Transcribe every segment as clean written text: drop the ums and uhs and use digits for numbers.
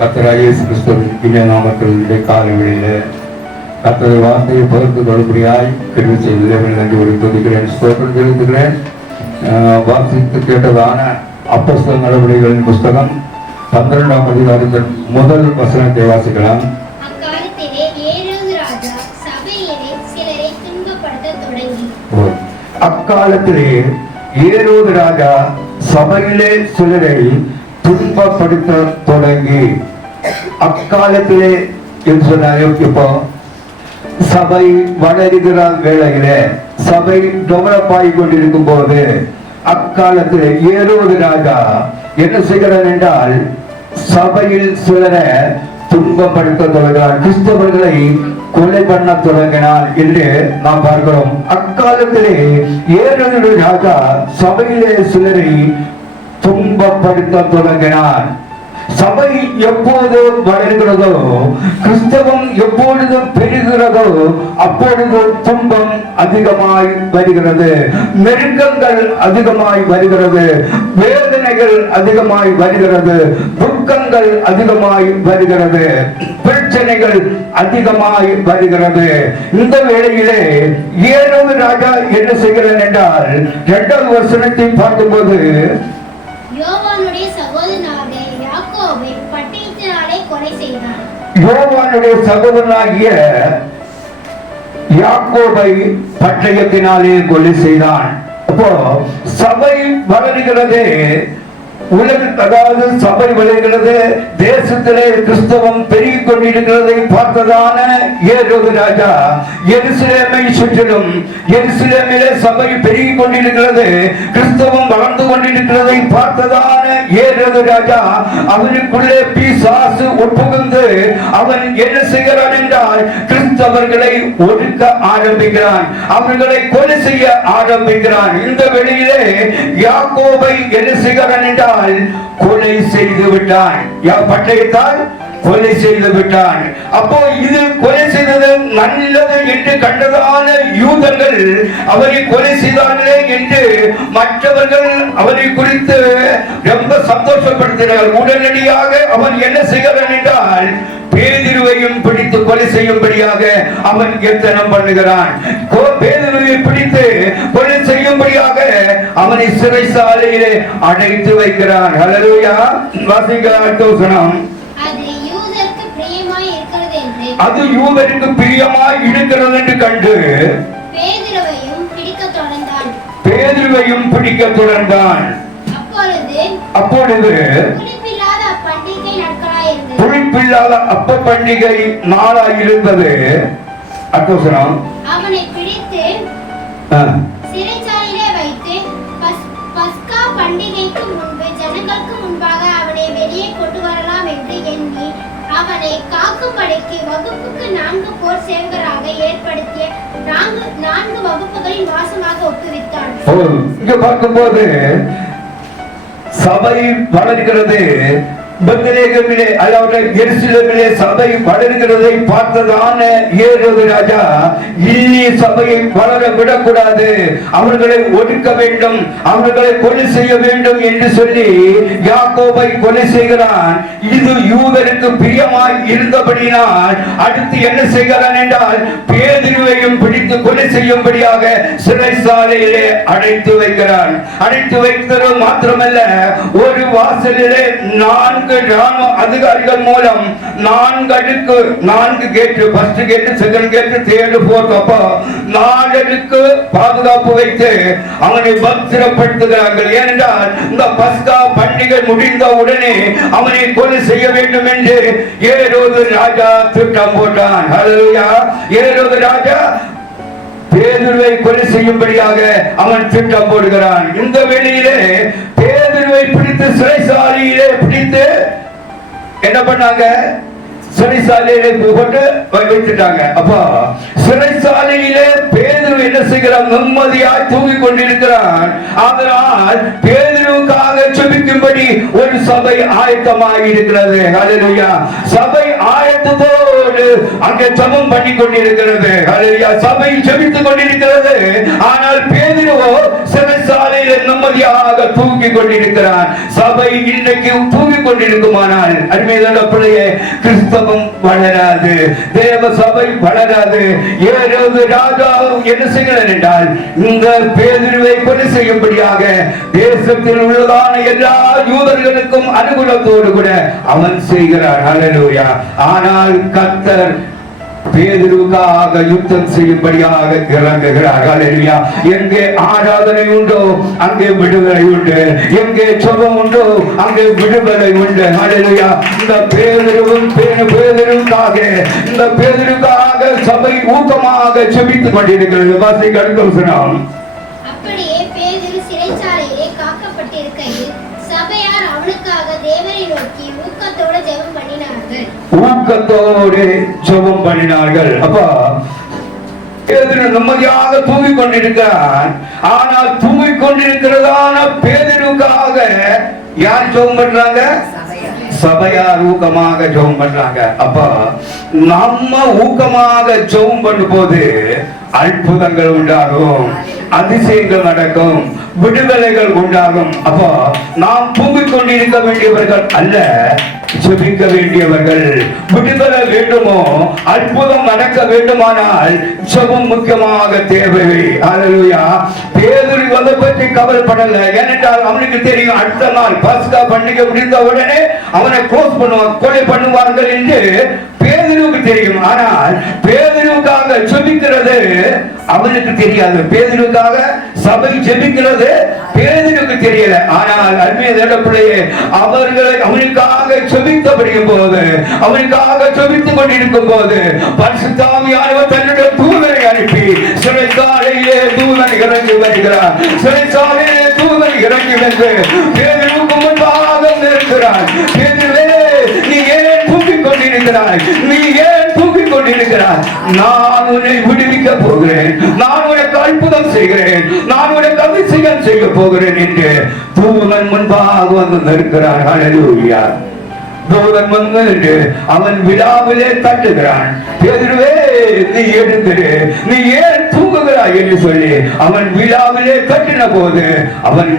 கர்த்தராகிய இயேசு கிறிஸ்துவின் இனிய நாமத்திலே காலை வேளையிலே கர்த்தருடைய வார்த்தையை பகிர்ந்து கொள்ளும்படியாய் கிருபை செய்து நன்றி துதிக்கிறேன், ஸ்தோத்திரம் செலுத்துகிறேன். வாசித்து கேட்டதான அப்போஸ்தலர் நடவடிக்கைகளின் புஸ்தகம் 12ஆம் அதிகாரத்தின் முதல் வசனத்தை வாசிக்கலாம். அக்காலத்திலே ஏரோது ராஜா சபையிலே சிலரை துன்பப்படுத்த தொடங்கி, அக்காலத்திலே என்று சொன்னார். இப்போ சபை வளருகிற வேளையில, சபை டெவலப் ஆகி கொண்டிருக்கும் போது அக்காலத்திலே ஏரோது ராஜா என்ன செய்கிறார் என்றால் சபையில் சிலரை துன்பப்படுத்த தொடங்கினார், கிறிஸ்தவர்களை கொலை பண்ண தொடங்கினார் என்று நாம் பார்க்கிறோம். அக்காலத்திலே ஏரோது ராஜா சபையிலே சிலரை துன்பப்படுத்த தொடங்கினார். சபை எப்போது வளர்கிறதோ, கிறிஸ்தவம் எப்பொழுது பெறுகிறதோ அப்பொழுது துன்பம் அதிகமாய் வருகிறது, நெருக்கங்கள் அதிகமாய் வருகிறது, வேதனைகள் அதிகமாய் வருகிறது, துக்கங்கள் அதிகமாய் வருகிறது, பிரச்சனைகள் அதிகமாய் வருகிறது. இந்த வேளையிலே ஏரோது ராஜா என்ன செய்கிறார் என்றால் 2வது வசனத்தை பார்க்கும்போது, யோவானுடைய சகோதரனாகிய யாக்கோபை பட்டயத்தினாலே கொலை செய்தான். அப்போ சபை வளர்கிறது, அதாவது சபை வளர்கிறது, தேசத்திலே கிறிஸ்தவம் பெருகிக் கொண்டிருக்கிறதை பார்த்ததான ஏரோது ராஜா எருசலேமை சுற்றிலும், எருசலேமிலே சபை பெருகிக் கொண்டிருக்கிறது, கிறிஸ்தவம் வளர்ந்து கொண்டிருக்கிறதை பார்த்ததான ஏரோது ராஜா அவனுக்குள்ளே பிசாசு உட்புகுந்து அவன் என்ன செய்கிறான் என்றால் கிறிஸ்தவர்களை ஒடுக்க ஆரம்பிக்கிறான், அவர்களை கொலை செய்ய ஆரம்பிக்கிறான். இந்த வெளியிலே யாக்கோபை என்ன செய்கிறான் என்றால் கொலை செய்து விட்டான், பட்டயத்தால் கொலை செய்து விட்டான். அப்போ இது கொலை செய்தது நல்லது என்று கண்டதான யூதர்கள் அவரை கொலை செய்தார்களே என்று மற்றவர்கள் அவரை குறித்து ரொம்ப சந்தோஷப்படுத்தினார்கள். உடனடியாக அவன் என்ன செய்கிறான் என்றால் பேதுருவையும் பிடித்து கொலை செய்யும்படியாக அவன் எத்தனம் பண்ணுகிறான். பேதுருவை பிடித்து கொலை செய்யும்படியாக அவனை சிறைச்சாலையிலே அடைத்து வைக்கிறான். ஹல்லேலூயா. வாசிங்க அடுத்த வசனம். அது யூதருக்கு பிரியமாய் இருக்கிறது என்று கண்டு பேதுருவையும் பிடிக்க தொடர்ந்தான். அப்பொழுது புளிப்பில்லாத அப்ப பண்டிகை நாளாயிருந்தது. அத்தோசனம் அவனை பிடித்து சிறைச்சாலையிலே வைத்து பஸ்கா பண்டிகைக்கு முன்பு ஜனங்களுக்கு முன்பாக அவனை வெளியே கொண்டு வரலாம் என்று எண்ணி அவனை காக்கும்படிக்கு வகுப்புக்கு 4 போர் சேவகராக ஏற்படுத்திய 4 வகுப்புகளின் வாசமாக ஒப்புவித்தான். இங்க பார்க்கும்போது சபை வளர்கிறது, பெத்லகேமிலே அதாவது எருசலேமிலே சபை வளர்கிறதை பார்த்ததான ஏரோது ராஜா இன்னி சபையை வளர விடக்கூடாது, அவர்களை ஒடுக்க வேண்டும், அவர்களை கொலை செய்ய வேண்டும் என்று சொல்லி யாக்கோபை கொலை செய்கிறான். இது யூதருக்கு பிரியமாய் இருந்தபடினால் அடுத்து என்ன செய்கிறான் என்றால் பேதுருவையும் பிடித்து கொலை செய்யும்படியாக சிறைச்சாலையிலே அடைத்து வைக்கிறான். அடைத்து வைத்தது மாத்திரமல்ல, ஒரு வாசலிலே 4 ராணுவ அதிகாரிகள் மூலம் 4 அடுக்கு, 4 கேட்டு, ஃபர்ஸ்ட் கேட்டு, செகண்ட் கேட்டு, தேர்ட், ஃபோர்த், அப்போ 4 அடுக்கு பாதுகாப்பு வைத்து அவனை பத்திரப்படுத்துகிறார்கள். ஏனென்றால் இந்த பஸ்கா பண்டிகை முடிந்த உடனே அவனை கொலை செய்ய வேண்டும் என்று ஏரோது ராஜா திட்டம் போட்டான். ஹல்லேலூயா. ஏரோது ராஜா பேதுருவை கொலை செய்யும்படியாக அவன் திட்டம் போடுகிறான். இந்த வேளையிலே பேதுருவை பிடித்து சிறைச்சாலையிலே பிடித்து என்ன பண்ணாங்க, சிறைச்சாலையிலே போட்டு வைத்துட்டாங்க. அப்போ சிறைச்சாலையிலே பேதுரு என்ன செய்கிறான், நிம்மதியாய் தூங்கிக் கொண்டிருக்கிறான். அதனால் பேதுருவுக்காக ஜெபிக்கும்படி ஒரு சபை ஆயத்தமாகி இருக்கிறது. ஹல்லேலூயா. சபை ஆயத்தத்தோடு கொண்டு அங்கே ஜெபம் பண்ணி கொண்டிருக்கிறது. ஹல்லேலூயா. சபை ஜெபித்துக் கொண்டிருக்கிறது. ஆனால் பேதுருவோ சிறைச்சாலையில நிம்மதியாக தூங்கிக் கொண்டிருக்கிறான். சபை இன்னைக்கு தூங்கிக் கொண்டிருக்குமானால் அருமையான பிள்ளையே, கிறிஸ்தவம் வளராது, தேவ சபை வளராது. ஏரோது ராஜா என்ன செய்கிறார் என்றால், இந்த பேதுருவை கொலை செய்யும்படியாக தேசத்தில் உள்ளதான எல்லா யூதர்களுக்கும் அனுகூலத்தோடு கூட அவன் செய்கிறார். ஹல்லேலூயா. ஆனால் கர்த்தர் பேதுருவுக்காக யுத்தம் செய்யும்படியாக இறங்குகிறார். ஹல்லேலூயா. எங்கே ஆராதனை உண்டோ அங்கே விடுதலை உண்டு, எங்கே ஜெபம் உண்டோ அங்கே விடுதலை உண்டு. ஹல்லேலூயா. இந்த பேதுருவுக்காக சபை ஊக்கமாக ஜெபித்துக் கொண்டிருக்கிறது. வாசிக்க அடுத்த வசனம். அப்படியே பேதுரு சிறைச்சாலையிலே காக்கப்பட்டிருக்கையில் சபையார் அவனுக்காக தேவனை நோக்கி ஊக்கத்தோடு ஜெபம் பண்ணினார்கள். அப்பா, பேதுரு நிம்மதியாக தூங்கிக் கொண்டிருக்கிறான். ஆனால் தூங்கிக் கொண்டிருக்கிறதான பேதுருக்காக யார் ஜெபம் பண்றாங்க? சபையார் ஊக்கமாக ஜெபம் பண்றாங்க. அப்பா, நம்ம ஊக்கமாக ஜெபம் பண்ணும் போது அற்புதங்கள் உண்டாகும், அதிசயங்கள் நடக்கும், விடுதலைகள் உண்டாகும். அப்போ நாம் தூங்கிக் கொண்டிருக்க வேண்டியவர்கள் அல்ல, ஜெபிக்க வேண்டியவர்கள். விடுதலை வேண்டுமோ, அற்புதம் நடக்க வேண்டுமானால் ஜெபம் முக்கியமாக தேவை. ஹல்லேலூயா. பேதுரு அதை பற்றி கவலைப்படல. ஏனென்றால் அவனுக்கு தெரியும், அடுத்த நாள் பஸ்கா பண்டிகை முடிந்த உடனே அவனை க்ளோஸ் பண்ணுவாங்க, கொலை பண்ணுவார்கள் என்று பேதுருவுக்கு தெரியும். ஆனால் பேதுருவுக்காக ஜெபிக்கிறது அவனுக்கு தெரியாது. பேதுருவுக்காக சபை ஜெபிக்கிறது பேதுருக்கு தெரியல. ஆனால் அருமையான பிள்ளையே, அவனுக்காக ஜெபித்தபடியும் போது, அவனுக்காக ஜெபித்துக் கொண்டிருக்கும் போது பரிசுத்த ஆவியானவர் தன்னுடைய தூதனை அனுப்பி சிறைச்சாலையிலே தூதன் இறங்கி வருகிறார். சிறைச்சாலையிலே தூதன் இறங்கி வந்து பேதுருக்கு முன்பாக நிற்கிறார். பேதுருவே, நீ ஏன் தூங்கிக் கொண்டிருக்கிறாய்? நீ ஏன் தூங்கிக் கொண்டிருக்கிறாய்? நான் உன்னை விடுவிக்க போகிறேன், நான் உனக்கு அற்புதம் செய்கிறேன், நான் உனக்கு அதிசயம் செய்ய போகிறேன் என்று தூதன் முன்பாக வந்து நிற்கிறார். ஹல்லேலூயா. தூதன் வந்து அவன் விழாவிலே தட்டுகிறான். பேதுருவே, நீ எழுந்திரு, நீ ஏன் தூங்குகிறாய் என்று சொல்லி அவன் விழாவிலே தட்டின போது அவன்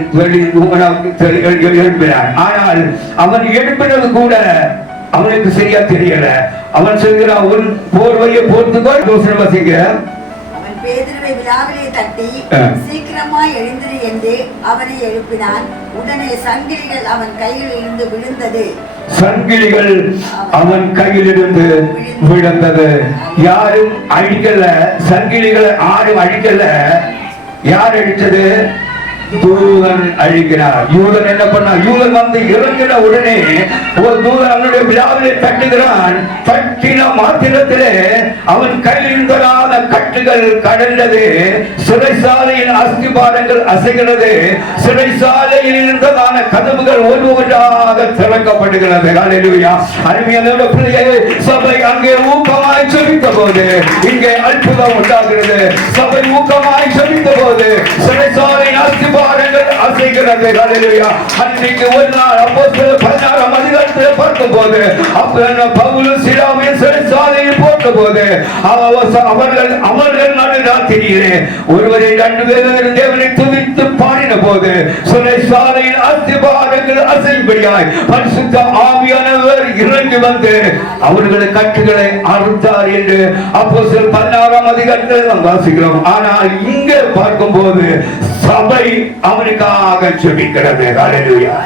எழுப்பினான். ஆனால் அவன் எழுப்பினது கூட அவனுக்கு சரியா தெரியல. அவன் சொல்கிறான், ஒரு போர்வையை போர்த்துக்கொள். வசிக்க பேதுருவை விழாவிலே தட்டி சீக்கிரமாய் எழுந்திரு என்று அவனை எழுப்பினான். உடனே சங்கிலிகள் அவன் கையில் இருந்து விழுந்தது. சங்கிலிகள் அவன் கையிலிருந்து விழுந்தது. யாரும் அழிக்கல, சங்கிலிகளை யாரும் அழிக்கல. யார் அழித்தது? தூதன் அழிக்கிறார். யூதன் என்ன பண்ணா? யூதன் வந்து இறங்கின உடனே ஒரு தூதன் அவனுடைய விழாவிலே தட்டுகிறான். தட்டின மாத்திரத்திலே அவன் கையில் இருந்ததான கட்டுகள் கடந்தது. சிறைச்சாலையின் அஸ்திபாரங்கள் அசைகிறது. சிறைச்சாலையில் இருந்ததான கதவுகள் ஒவ்வொன்றாக திறக்கப்படுகிறது. ஹல்லேலூயா. அருமையான பிள்ளையே, சபை அங்கே ஊக்கமாய் ஜெபித்த போது இங்கே அற்புதம் உண்டாகிறது. சபை ஊக்கமாய் ஜெபித்த போது சிறைச்சாலையின் அஸ்திபாரங்கள் அசைகிறது. ஹல்லேலூயா. அன்றைக்கு ஒரு நாள் அப்போஸ்தலர் 16ஆம் அதிகாரத்தில் பார்க்கும்போது பவுலும் சீலாவையும் சிறைச்சாலையில் போட்டபோது அவர்கள் நடுராத்திரியிலே ஒருவரை 2 பேரும் தேவனை துதித்து பாடின போது சிறைச்சாலையில் அஸ்திபாரங்கள் அசையும்படியாய் பரிசுத்த ஆவியானவர் இறங்கி வந்து அவர்கள் கட்டுகளை அறுத்தார் என்று அப்போஸ்தலர் 16ஆம் அதிகாரத்தில் நாம் வாசிக்கிறோம். ஆனால் இங்கே பார்க்கும்போது சபை அவனுக்காக ஜெபிக்கிறது. ஹல்லேலூயா.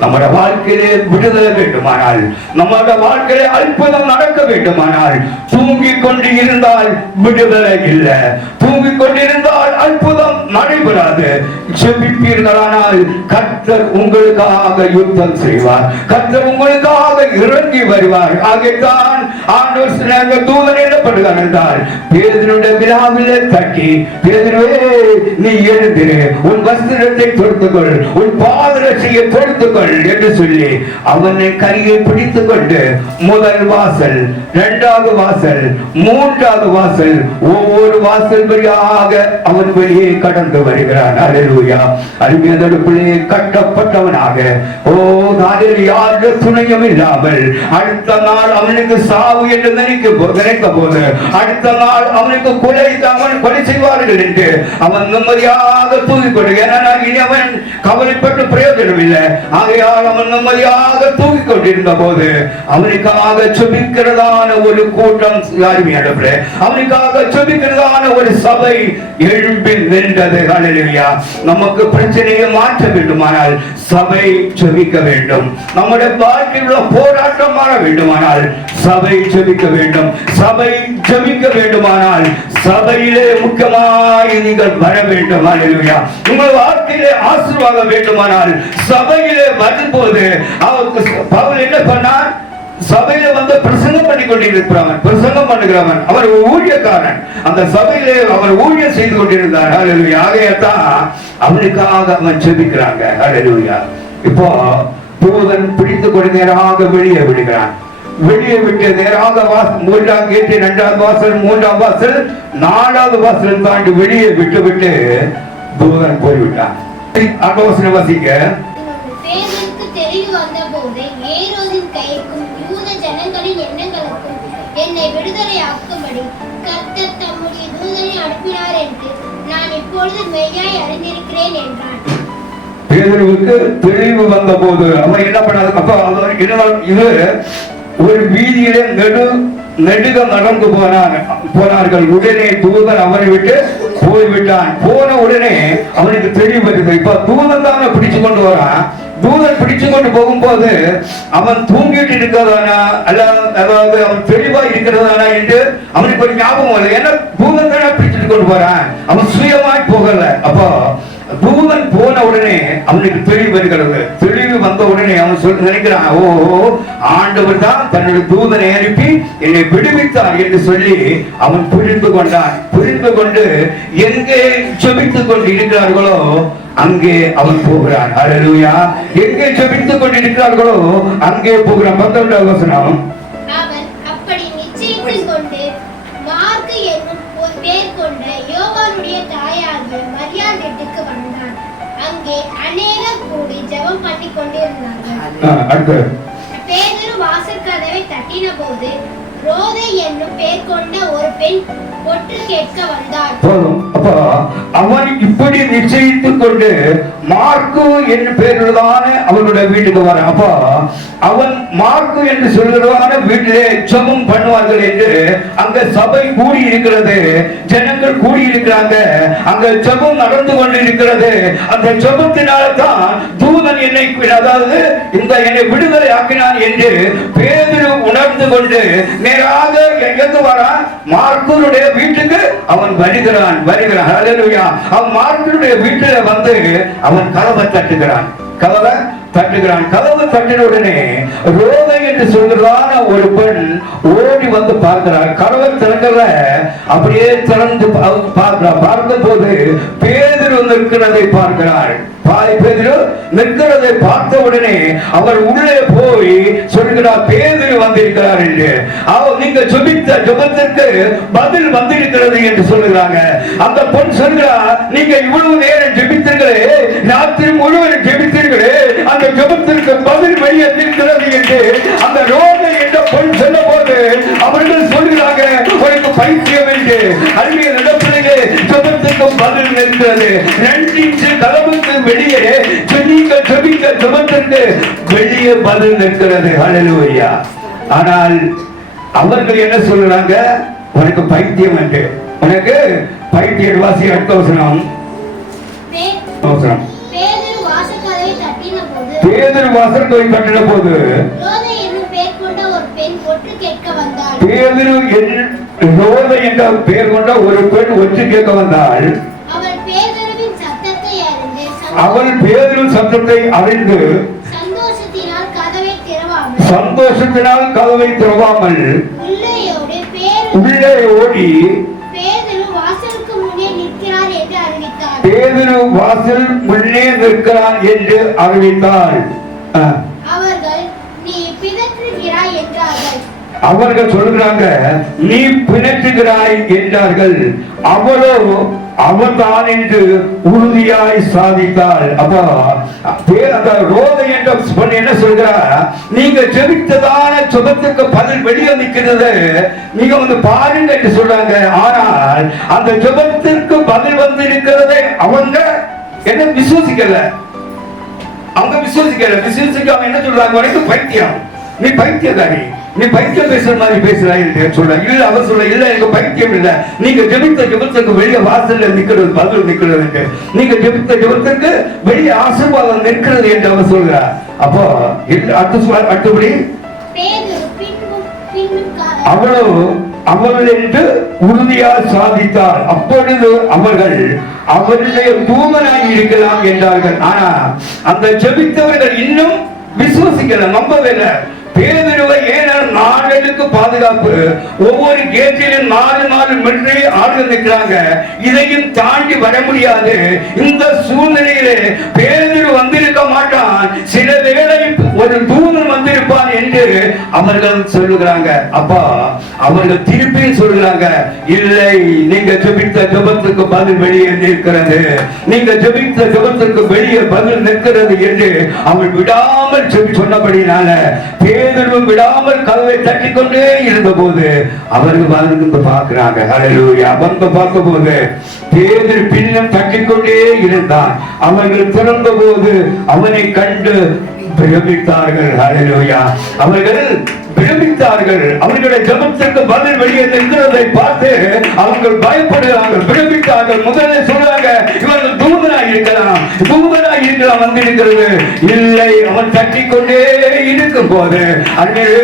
நம்முடைய வாழ்க்கையிலே விடுதலை வேண்டுமானால், நம்முடைய வாழ்க்கையிலே அற்புதம் நடக்க வேண்டுமானால் தூங்கிக் கொண்டு இருந்தால் விடுதலை இல்லை, தூங்கிக் கொண்டிருந்தால் அற்புதம் நடைபெறாது. ஜெபிப்பீர்களானால் கர்த்தர் உங்களுக்காக யுத்தம் செய்வார், கர்த்தர் உங்களுக்காக இறங்கி வருவார். ஆகையால் ஆண்டவர் தூதன் என்ன பண்ணுகிறான் என்றால் பேதுருடைய விழாவிலே தட்டி, பேதுருவே நீ எழுந்து உன் வஸ்திரத்தை தொடுத்துக்கொள், உன் பாதரட்சியை தொடுத்துக்கொள் என்று சொல்லி அவனை கையை பிடித்துக் கொண்டு முதல் வாசல், இரண்டாவது வாசல், மூன்றாவது வாசல், ஒவ்வொரு வாசல் வழியாக அவன் வெளியே கடந்து வருகிறான். அல்லேலூயா. அருமையானவர்களே, கட்டப்பட்டவனாக, ஓ நாளில் யாருடைய துணையும் இல்லாமல், அடுத்த நாள் அவனுக்கு சாவு என்று நினைக்க போது, அடுத்த நாள் அவனுக்கு கொலை செய்வார்கள் என்று அவன் நிம்மதியாக தூங்கிக் கொண்டு, ஏன்னா இனி அவன் கவலைப்பட்டு பிரயோஜனம் இல்லை, ஆகையால் அவன் நிம்மதியாக தூங்கிக் கொண்டிருந்த போது அவனுக்காக செபிக்கிறதான ஒரு கூட்டம், அவனுக்காக செபிக்கிறதான ஒரு சபை எழும்பி நின்றது. அல்லேலூயா. நமக்கு பிரச்சனையை மாற்ற வேண்டுமானால் சபை செபிக்க வேண்டும். நம்முடைய வாழ்க்கையில் உள்ள போராட்டம் மாற வேண்டுமானால் சபை செபிக்க வேண்டும். சபை ஜெபிக்க வேண்டுமானால் சபையிலே முக்கியமாய் நீங்கள் வர வேண்டும். அல்லேலூயா. உங்கள் வாழ்க்கையிலே ஆசீர்வாதம் வேண்டுமானால் சபையிலே வரும்போது பவுல் என்ன பண்ணார்? சபையில வந்து பிரசங்கம் பண்ணி கொண்டிருக்கிறவன், பிரசங்கம் பண்ணுகிறவன், அவர் ஊழியக்காரன். அந்த சபையிலே அவர் ஊழியம் செய்து கொண்டிருந்தார். அல்லேலூயா. ஆகையத்தான் அவனுக்காக அவன் செபிக்கிறாங்க. அல்லேலூயா. இப்போ தூதன் பிடித்துக் கொண்டு நேராக வெளியே விடுகிறான். வெளியே விட்டு நேராக மூன்றாம் கேட்டு, இரண்டாவது வாசல், மூன்றாம் வாசல், நாலாவது வாசல் தாண்டி வெளியே விட்டு தூதன் போய்விட்டான். அகவசன வசிக்க தெளிவு வந்தபோது ஏரோதின் கைக்கும் யூத ஜனங்களின் எண்ணங்களுக்கும் என்னை விடுதலை ஆக்கும்படி கர்த்தர் தம்முடைய தூதனை அனுப்பினார் என்று நான் இப்பொழுது மெய்யாய் அறிந்திருக்கிறேன் என்றான். பேதுருவுக்கு தெளிவு வந்த போது அவன் என்ன பண்ணாது? அப்ப இது ஒரு வீதியிலே நெடுக நடந்து போனார்கள். உடனே தூதன் அவனை விட்டு போய்விட்டான். போன உடனே அவனுக்கு தெளிவு வருது. இப்ப தூதன் தான் பிடிச்சு கொண்டு வரான். தூதன் பிடிச்சு கொண்டு போகும்போது அவன் தூங்கிட்டு இருக்கிறதானா, அதாவது அவன் தெளிவா இருக்கிறதானா என்று அவனுக்கு ஒரு ஞாபகம் இல்லை. ஏன்னா தூதன் தானே பிடிச்சிட்டு கொண்டு போறான், அவன் சுயமாய் போகல. அப்போ தூதன் போன உடனே அவனுக்கு தெளிவு வருகிறது. தெளிவு வந்த உடனே அவன் நினைக்கிறான், ஓ ஆண்டவர் தான் தன்னுடைய தூதனை அனுப்பி என்னை விடுவித்தார் என்று சொல்லி அவன் புரிந்து கொண்டான். புரிந்து கொண்டு எங்கே ஜெபித்துக் கொண்டு இருக்கிறார்களோ அங்கே அவன் போகிறான். அல்லேலூயா. எங்கே ஜெபித்துக் கொண்டு இருக்கிறார்களோ அங்கே போகிறான். 19வது வசனம். அவன் அப்படி நிச்சயித்துக் கொண்டு மார்க்கு என்னும் பேர் கொண்ட யோவானுடைய தாயாகிய மரியாள் வீட்டுக்கு வந்தான். அங்கே அநேகர் கூடி ஜெபம் பண்ணி கொண்டிருந்தார்கள். பேதுரு வாசல் கதவை தட்டின போது ரோதை என்னும் பேர் கொண்ட ஒரு பெண் ஒற்று கேட்க வந்தார். அப்ப அவன் இப்படி நிச்சயித்துக் கொண்டு மார்க்கு என்று பெயருள்ளதான அவனுடைய வீட்டுக்கு வர. அப்ப அவன் மார்க்கு என்று சொல்கிறதான வீட்டிலே ஜெபம் பண்ணுவார்கள் என்று அங்க சபை கூடி இருக்கிறது, ஜனங்கள் கூடி இருக்கிறாங்க, அங்க ஜெபம் நடந்து கொண்டு இருக்கிறது. அந்த ஜெபத்தினால தான் தூதன் என்னை, அதாவது இந்த என்னை விடுதலை ஆக்கினான் என்று பேதுரு உணர்ந்து கொண்டு நேராக எங்கிருந்து வரான்? மார்க்குடைய வீட்டுக்கு அவன் வருகிறான். அல்லேலூயா. அவன் மார்க்குடைய வீட்டுல வந்து அவன் கதவை தட்டுகிறான். கதவு தட்டின உடனே ரோதை என்று சொல்கிறதான ஒரு பெண் ஓடி வந்து பார்க்கிறார். கதவை திறக்கல, அப்படியே திறந்து பார்க்கிறார். பார்க்கும் போது பேதுரு நிற்கிறதை பார்க்கிறார். பேதுரு நிற்கிறதை பார்த்த உடனே அவர் உள்ளே போய் சொல்கிறார், பேதுரு வந்திருக்கிறார் என்று. நீங்க ஜெபித்த ஜெபத்திற்கு பதில் வந்திருக்கிறது என்று சொல்லுகிறாங்க. அந்த பெண் சொல்கிறார், நீங்க இவ்வளவு நேரம் ஜெபித்தீர்களே, ராத்திரி முழுவதும் ஜெபித்தீர்களே, அந்த ஜெபத்திற்கு பதில் வெளியிருக்கிறது என்று அந்த ரோதை என்ற பெண் சொன்ன போது அவர்கள் சொல்கிறாங்க, உனக்கு பைத்தியம் என்று. அருமைய நடப்பிலே ஜெபத்திற்கும் பதில் இருக்கிறது. 2 இன்ச்சு கதவுக்கு வெளியே ஜெபிக்க ஜெபத்திற்கு வெளியே பதில் நிற்கிறது. அல்லேலூயா. ஆனால் அவர்கள் என்ன சொல்றாங்க? உனக்கு பைத்தியம் என்று. உனக்கு பைத்தியம். வாசி அடுத்த வசனம். பேதுரு வாசல் கதவை தட்டின போது ரோதை என்னும் பேர் கொண்ட ஒரு பெண் ஒற்று கேட்க வந்தாள். பேதுரு ரோதை என்ற பெயர் கொண்ட ஒரு பெண் ஒற்று கேட்க வந்தாள். அவள் பேதுருவின் சத்தத்தை அறிந்து சந்தோஷத்தினால் கதவை திறவாமல் உள்ளே ஓடி பேதுரு வாசலுக்கு முன்னே நிற்கிறார் என்று அறிவித்தார். பேதுரு வாசல் முன்னே நிற்கிறான் என்று அறிவித்தார். அவர்கள் நீ பிதற்றுகிறாய் என்றார்கள். அவர்கள் சொல்கிறாங்க நீ பிணற்றுகிறாய் என்றார்கள். அவரோ அவர்தான் என்று உறுதியாய் சாதித்தாள். அப்போ அந்த ரோதை என்ற பொண்ணு என்ன சொல்கிறார், நீங்க ஜெபித்ததான சுபத்துக்கு பதில் வெளியே நிற்கிறது, நீங்க வந்து பாருங்க என்று சொல்றாங்க. ஆனால் அந்த ஜெபத்திற்கு பதில் வந்து இருக்கிறதை அவங்க என்ன விசுவசிக்கல. அவங்க விசுவசிக்காம என்ன சொல்றாங்க, உனக்கு பைத்தியம், நீ பைத்தியதாரி, நீ பைத்தியம் பேசுற மாதிரி பேசுறாய் சொல்றாங்க. இல்ல அவர் சொல்ல, இல்ல எனக்கு பைத்தியம் இல்ல, நீங்க ஜெபித்த ஜெபத்துக்கு வெளியே வாசல்ல நிக்கிறது பதில் நிக்கிறது, நீங்க ஜெபித்த ஜெபத்துக்கு வெளியே ஆசீர்வாதம் நிற்கிறது என்று அவர் சொல்கிறார். அப்போ அடுத்தபடி அவளோ அவள் என்று உறுதியாக சாதித்தார். அப்பொழுது அவர்கள் அவருடைய தூதனாய் இருக்கலாம் என்றார்கள். ஆனா அந்த ஜெபித்தவர்கள் இன்னும் விசுவசிக்கல, நம்பவே இல்லை. பேதுருவை ஏனால் நாடுகளுக்கு பாதுகாப்பு, ஒவ்வொரு கேட்டிலும் 4 மிலிட்டரி ஆளுநர் நிற்கிறாங்க, இதையும் தாண்டி வர முடியாது. இந்த சூழ்நிலையிலே பேதுரு வந்திருக்க மாட்டான், சில வேளை ஒரு தூதன் வந்திருப்பான் என்று அவர்கள் சொல்லுகிறாங்க. அப்பா அவர்கள் திருப்பி சொல்லுகிறாங்க, இல்லை, நீங்க ஜெபித்த ஜெபத்துக்கு பதில் வெளியே நிற்கிறது, நீங்க ஜெபித்த ஜெபத்துக்கு வெளியே பதில் நிற்கிறது என்று அவள் விடாமல் சொன்னபடினால பேதுருவும் விடாமல் கதவை தட்டிக் கொண்டே இருந்த போது அவர்கள் வந்து பார்க்கிறாங்க. ஹல்லேலூயா. வந்து பார்த்த போது பேதுரு பின்னும் தட்டிக் கொண்டே இருந்தான். அவர்கள் திறந்த போது அவனை கண்டு பிரமித்தார்கள். ஹல்லேலூயா. அவர்கள் பிரமித்தார்கள். அவர்களுடைய ஜெபத்திற்கு பதில் வெளியே நிற்கிறதை பார்த்து அவர்கள் பயப்படுகிறார்கள், பிரமித்தார்கள். முதலில் சொல்றாங்க, இவர்கள் தூதனாய் இருக்கலாம் வந்திருக்கிறது. இல்லை, அவன் தட்டிக்கொண்டே இருக்கும் போது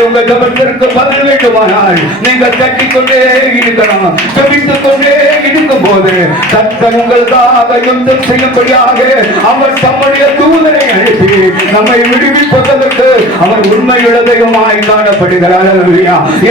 உங்க ஜெபத்திற்கு பதில் வேண்டுமானால் நீங்க தட்டிக்கொண்டே இருக்கலாம். ஜெபித்துக் கொண்டே இருக்கும் போது கர்த்தர் உங்களுக்காக யுத்தம் செய்யும்படியாக அவர் தம்முடைய தூதனை அனுப்பி நம்மை விடுவிப்பதற்கு அவர் உண்மையுள்ள தெய்வமாய் காணப்படுகிறார்.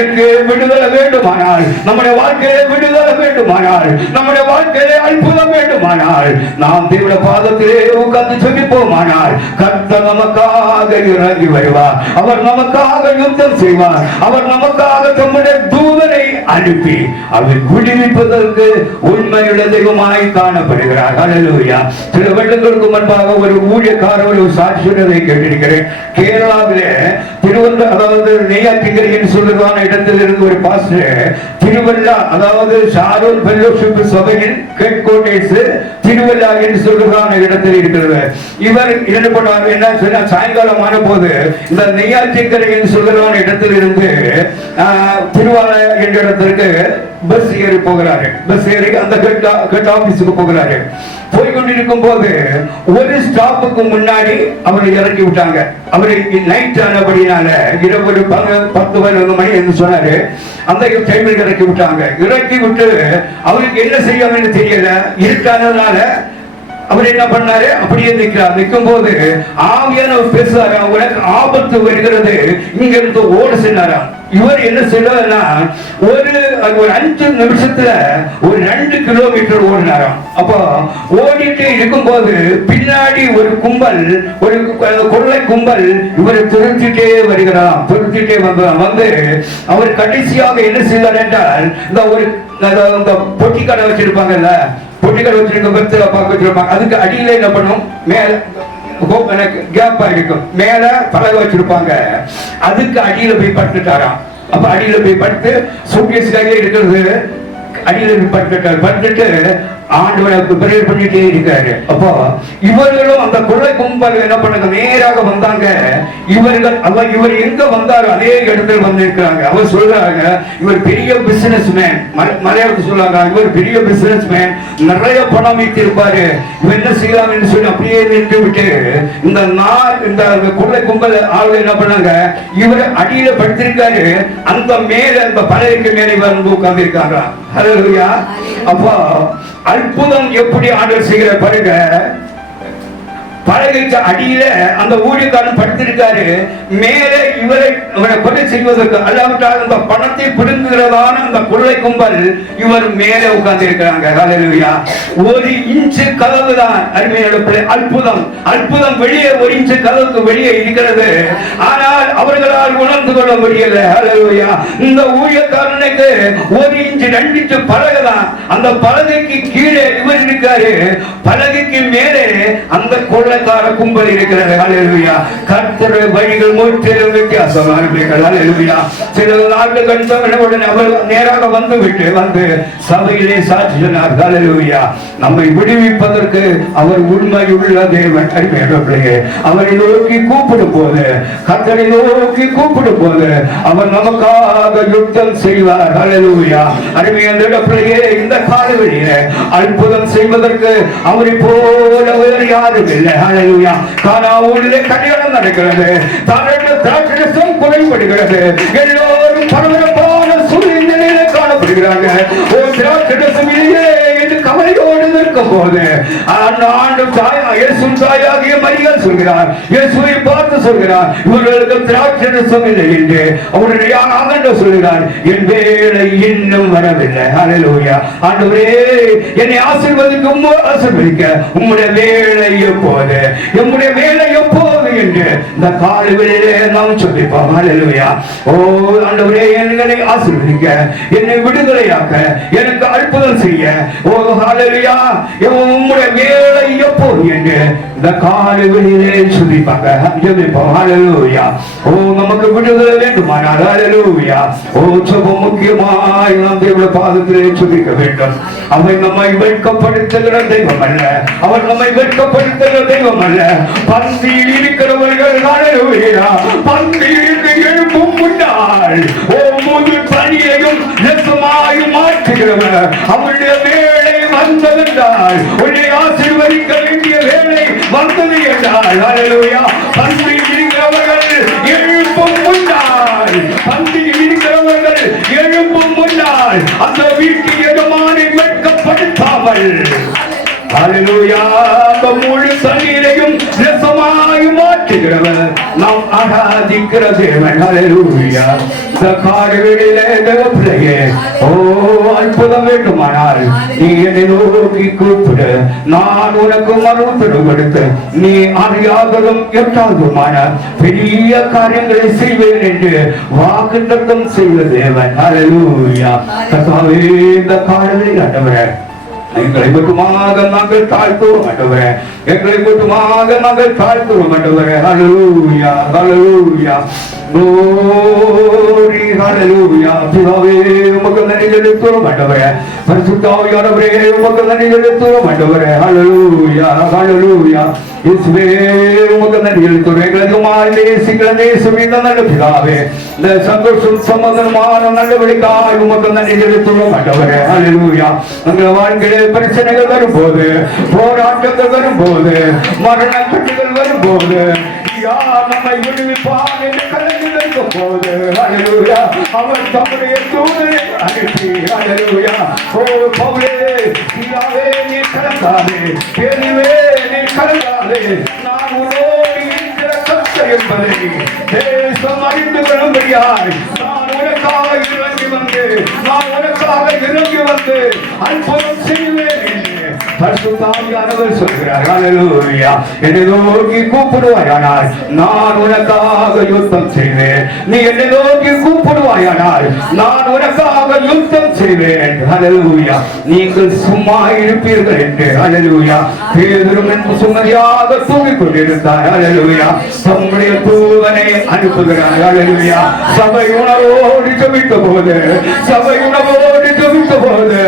எங்கே விடுதலை வேண்டுமானால், நம்முடைய வாழ்க்கையிலே விடுதலை வேண்டுமானால், நம்முடைய வாழ்க்கையிலே அற்புதம் வேண்டுமானால், நாம் தேவனுடைய பாதத்திலே உட்கார்ந்து ஜெபிப்போமானால் கர்த்தர் நமக்காக இறங்கி வருவார். அவர் நமக்காக யுத்தம் செய்வார். அவர் நமக்காக தம்முடைய தூதனை அனுப்பி அவர் விடுவிப்பதற்கு உண்மையுள்ள தெய்வமாய் காணப்படுகிறார். ஹல்லேலூயா. சில வருடங்களுக்கு முன்பாக ஒரு ஊழியக்காரர் ஒரு சாட்சி சொன்னதை கேட்டிருக்கிறேன். கேரளாவிலே அதாவது நெய்யாற்றிங்கரை என்று சொல்லுவான இடத்தில் இருந்து ஒரு பாஸ்டர் திருவள்ளா, அதாவது ஷாரோன் ஃபெல்லோஷிப் சபையின் ஹெட்குவார்ட்டர்ஸ் திருவள்ளா என்று சொல்லுவான இடத்தில் இருக்கிறது. இவர் என்ன பண்ணுவாங்க, என்ன சொன்னா, சாயங்காலம் ஆன போது இந்த நெய்யாற்றிங்கரை என்று சொல்லுவான இடத்தில் இருந்து திருவாலை என்ற இடத்திற்கு பஸ் ஏறி போகிறாரு. பஸ் ஏறி அந்த ஹெட் ஆபீஸுக்கு போகிறாரு. போய்கொண்டிருக்கும் போது ஒரு ஸ்டாப்புக்கு முன்னாடி அவரை இறக்கி விட்டாங்க. அவரை நைட் ஆனபடினால இரவு 10-11 மணி என்று சொன்னாரு. அந்த டைமில் இறக்கி விட்டாங்க. இறக்கி விட்டு அவருக்கு என்ன செய்யணும்னு தெரியல, இருக்கானதுனால அவர் என்ன பண்ணாரு, அப்படியே நிற்கிறார். நிற்கும் போது ஆவியானவர் பேசுறாரு, உனக்கு ஆபத்து வருகிறது, இங்க இருந்து ஓட சொன்னாராம். இவர் என்ன செய்யறதுன்னா ஒரு 5 நிமிஷத்துல ஒரு 2 கிலோமீட்டர் ஓடினாராம். அப்போ ஓடிட்டு இருக்கும் போது பின்னாடி ஒரு கும்பல், ஒரு கொள்ளை கும்பல் இவரை துரத்திட்டே வருகிறாராம். துரத்திட்டே வந்து அவர் கடைசியாக என்ன செய்தார் என்றால், இந்த பொட்டி கடை வச்சிருப்பாங்கல்ல, பொட்டிகள் வச்சிருக்க அதுக்கு அடியில என்ன பண்ணும், மேல கேப்பா இருக்கும், மேல பலகை வச்சிருப்பாங்க, அதுக்கு அடியில போய் படுத்துட்டாராம். அப்ப அடியில போய் படுத்து சூட்கேஸ் இருக்கிறது, அடியில போய் படுத்துட்டு ஆண்டவனுக்கு பிரேயர் பண்ணிட்டே இருக்காரு. அப்போ இவர்களும் அந்த கொள்ளை கும்பல் என்ன பண்ணாங்க, நேராக வந்தாங்க. இவர் எங்க வந்தாரோ அதே இடத்துல வந்து இருக்கிறாங்க. அவர் சொல்றாங்க, இவர் பெரிய பிசினஸ் மேன், மலையாளத்தில் சொல்றாங்க, இவர் பெரிய பிசினஸ் மேன், நிறைய பணம் வைத்திருப்பாரு, இவர் என்ன செய்யலாம் சொல்லி அப்படியே நின்று விட்டு இந்த கொள்ளை கும்பல் ஆளுங்க என்ன பண்ணாங்க, இவர் அடியில படுத்திருக்காரு, அந்த மேல அந்த பலருக்கு மேலே வந்து உட்கார்ந்து இருக்காங்க. ஹல்லேலூயா. அப்போ அற்புதம் எப்படி ஆண்டவர் செய்கிற பாருங்க. பலகைக்கு அடியில அந்த ஊழியக்காரன் படுத்திருக்காரு. மேலே இவரை கொலை செய்வதற்கு அல்லாவிட்டால் அந்த பணத்தை பிடுங்குகிறதான அந்த கொள்ளை கும்பல் இவர் மேலே உட்கார்ந்து இருக்கிறாங்க. ஹல்லேலூயா. 1 இன்ச்சு கதவு தான் அருமையான அற்புதம். அற்புதம் வெளியே 1 இன்ச்சு கதவுக்கு வெளியே இருக்கிறது. ஆனால் அவர்களால் உணர்ந்து கொள்ள முடியல. ஹல்லேலூயா. இந்த ஊழியக்காரனுக்கு 1 இன்ச்சு 2 இன்ச்சு பலகை தான். அந்த பலகைக்கு கீழே இவர் இருக்காரு. பலகைக்கு மேலே அந்த கொள்ளைக்கார கும்பல் இருக்கிறது. ஹல்லேலூயா. கர்த்தருடைய வழிகள் முற்றிலும் வித்தியாசமா இருக்கிறது. ஹல்லேலூயா. சில நாட்கள் கண்டவன உடனே அவர் நேராக வந்து சபையிலே சாட்சி சொன்னார். ஹல்லேலூயா. நம்மை விடுவிப்பதற்கு அவர் உண்மையுள்ள தேவன். அருமையானவர்களே, அவரை நோக்கி கூப்பிடும் போது, கர்த்தரை நோக்கி கூப்பிடும் போது அவர் நமக்காக யுத்தம் செய்வார். ஹல்லேலூயா. அருமையானவர்களே, இந்த காலவெளியிலே அற்புதம் செய்வதற்கு அவரை போல வேறு யாரும் இல்லை. ஹல்லேலூயா. கானாவூரிலே கல்யாணம் நடக்கிறது. திராட்சரசம் குறைபடுகிறது. எல்லோரும் பரபரப்பான சூழ்நிலையிலே காணப்படுகிறாங்க. திராட்சரசம் இல்லையே என்று கவலையோடு இருக்கும் போது தாயாகிய மரியாள் சொல்கிறார், இயேசுவை பார்த்து சொல்கிறார், இவர்களுக்கு திராட்சரசம் இல்லை என்று. அவருடைய ஆண்டவர் சொல்கிறார், என் வேளை இன்னும் வரவில்லை. ஹல்லேலூயா. ஆண்டவரே, என்னை ஆசீர்வதிக்க உம்முடைய வேளை எப்போது, எம்முடைய வேளை எப்போது என்று இந்த காலையிலே நாம் சொல்லிப்போம். ஹல்லேலூயா. ஓ ஆண்டவரே, என்னை ஆசீர்வதிக்க, என்னை விடுதலையாக்க, எனக்கு அற்புதம் செய்ய, ஓ ஹல்லேலூயா, உம்முடைய வேளை எப்போது என்று இந்த காலையிலே சொல்லிப்பாங்க. சொல்லிப்போம். ஹல்லேலூயா. ஓ நமக்கு விடுதலை வேண்டுமானால், ஹல்லேலூயா, ஓ ஜெபம் முக்கியமாய் நாம் தேவனுடைய பாதத்திலே சொல்லிக்க வேண்டும். அவர் நம்மை வெட்கப்படுத்துகிற தெய்வம் அல்ல. அவர் நம்மை வெட்கப்படுத்துகிற தெய்வம் அல்ல. பந்தியில் இருக்கிறவர்கள் ஹல்லேலூயா, பந்தியில் எழுப்பும் முன்னால் ஒவ்வொரு பணியையும் நெசமாயும் மாற்றுகிறவர். அவருடைய வேலை வந்ததென்றால், உன்னை ஆசீர்வதிக்க வேண்டிய வேலை வந்தது என்றால், ஹல்லேலூயா, பந்தியில் இருக்கிறவர்கள் எழுப்பும் முன்னால், பந்தியில் இருக்கிறவர்கள் எழுப்பும் முன்னால் அந்த வீட்டு எஜமானை வெட்கப்படுத்தாமல், ஹல்லேலூயா, முழு தண்ணீரையும் நெசமாய் மாற்றுகிறவர் நாம் ஆராதிக்கிற தேவன். ஹல்லேலூயா. இந்த காலையிலே தேவப்பிள்ளையே, ஓ அற்புதம் வேண்டுமானால் நீ என்னை நோக்கி கூப்பிடு, நான் உனக்கு மறுபடியும் கொடுத்து நீ அறியாததும் எட்டாவதுமான பெரிய காரியங்களை செய்வேன் என்று வாக்குத்தத்தம் செய்த தேவன். ஹல்லேலூயா. இந்த காலையில் ஆண்டவரே, எங்களை மட்டுமாக நாங்கள் தாழ்த்துவோம் ஆண்டவரே, எங்களை மட்டுமாக நாங்கள் தாழ்த்துவோம் ஆண்டவரே. ஹல்லேலூயா. ஹல்லேலூயா. glory hallelujah. பிதாவே, உமக்கு நன்றி செலுத்துகிறோம் ஆண்டவரே. பரிசுத்த ஆவியானவரே, உமக்கு நன்றி செலுத்துகிறோம் ஆண்டவரே. ஹல்லேலூயா. ஹல்லேலூயா. இயேசுவே, உமக்கு நன்றி செலுத்துகிறோம். எங்களுக்குமாய் நேசிக்கிற நேசமிக்க நல்ல பிதாவே, இந்த சந்தோஷம் சமாதானமான நல்லபடிக்காய் உமக்கு நன்றி செலுத்துகிறோம் ஆண்டவரே. ஹல்லேலூயா. எங்கள் வாழ்க்கையிலே பிரச்சனைகள் வரும்போது, போராட்டங்கள் வரும்போது, மரண கட்டுகள் வரும்போது, யார் நம்மை விடுவிப்பான் என்று கலந்து நிற்கும் போது, ஹல்லேலூயா, அவர் தம்முடைய தூதரை அனுப்பி, ஹல்லேலூயா, ஓ பவுலே, பிதாவே நீ கலங்காதே, பேதுருவே நீ கலங்காதே, நான் உன்னோடு இருக்கிற கர்த்தர் என்பதை தேசம் அறிந்து கொள்ளும்படியாய் நான் உனக்காக இறங்கி வந்து அற்புதம் செய்வேன் என்று பரிசுத்த ஆவியானவர் சொல்கிறார். ஹல்லேலூயா. என்னை நோக்கி கூப்பிடுவாயானால் நான் உனக்காக யுத்தம் செய்வேன். நீ என்னை நோக்கி கூப்பிடுவாயானால் நான் உனக்காக யுத்தம் செய்வேன். ஹல்லேலூயா. நீங்கள் சும்மா இருப்பீர்கள் என்று. ஹல்லேலூயா. பேதுரு என்று சுமதியாக தூங்கிக் கொண்டிருந்தார். ஹல்லேலூயா. தம்முடைய தூதனை அனுப்புகிறார். ஹல்லேலூயா. சபை உணவோடு ஜெபித்த போது, சபை உணவோடு ஜெபித்த போது,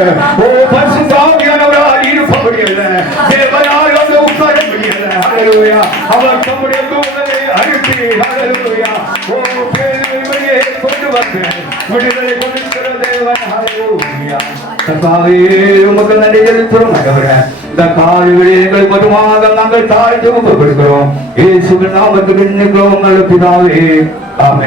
ஓ பரிசுத்த ஆவியானவரால் இருப்பபடியல்ல, தேவனால் வந்து உட்கார முடியல. ஹல்லேலூயா. அவர் தம்முடைய தூதனை அனுப்பி, ஹல்லேலூயா, ஓ பேதுருவை கொண்டு வந்து விடுதலை கொடுக்கிற தேவன். ஹல்லேலூயா. கர்த்தாவே, உமக்கு நன்றி செலுத்துகிறோம் ஆண்டவரே. இந்த காலையிலே எங்களை மட்டுமாக நாங்கள் தாழ்த்தி ஒப்புக்கொடுக்கிறோம். இயேசுவின் நாமத்தில் நிற்கிறோம் நல்ல பிதாவே. ஆமென்.